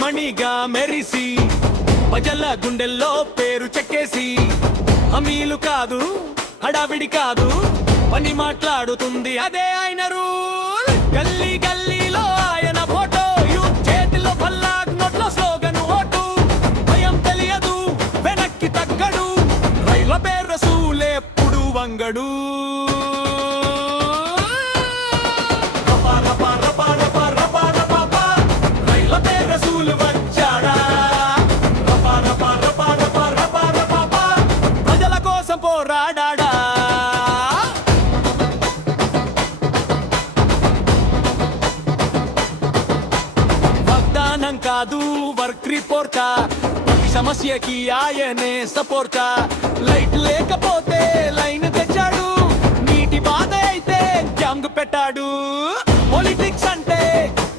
మణిగా మెరిసి ప్రజల గుండెల్లో పేరు చెక్కేసి అమీలు కాదు హడావిడి కాదు పని మాట్లాడుతుంది అదే ఆయన రూల్. గల్లీ గల్లీలో ఆయన ఫోటో, యూత్ చేతిలో పల్లాగ్, నోట్లో స్లోగన్ ఓటు. భయం తెలియదు వెనక్కి తగ్గడు, రైల పేరు రసూల్ ఎప్పుడు వంగడు. రైల పేరు రసూల్ వచ్చాడా, ప్రజల కోసం పోరాడా. వాగ్దానం కాదు వర్క్ రిపోర్టా, ప్రతి సమస్యకి ఆయనే సపోర్టా. లైట్ లేకపోతే లైన్ తెచ్చాడు, నీటి బాధ అయితే జాంగ్ పెట్టాడు. పొలిటిక్స్ అంటే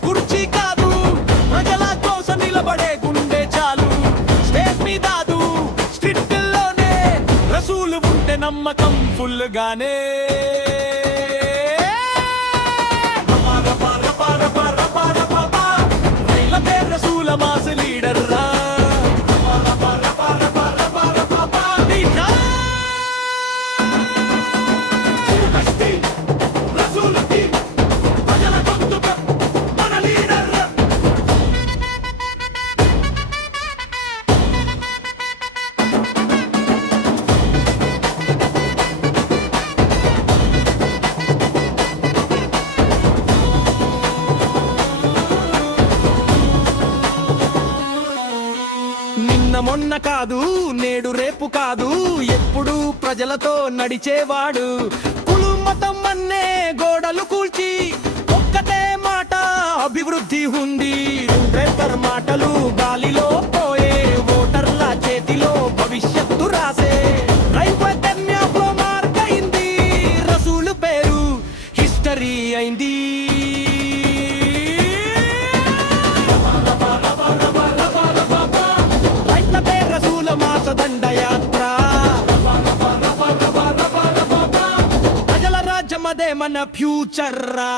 కుర్చీ కాదు, ప్రజల కోసం నిలబడే గుండె చాలు. స్టేజ్ మీద స్ట్రీట్లోనే రసూలు ఉంటే నమ్మకం ఫుల్ గానే. రైల పేరు రసూల్ మాస్ లీడర్ రా. నిన్న మొన్న కాదు నేడు రేపు కాదు, ఎప్పుడు ప్రజలతో నడిచేవాడు. కులు మతం అన్నే గోడలు కూల్చి ఒక్కటే మాట అభివృద్ధి ఉంది. పేపర్ మాటలు గాలిలో పోయే, ఓటర్ల చేతిలో భవిష్యత్తు రాసే. రైల్వే మార్గైంది, రసూలు పేరు హిస్టరీ అయింది. దండయాత్ర ప్రజల రాజ్యం అదే మన ఫ్యూచర్ రా.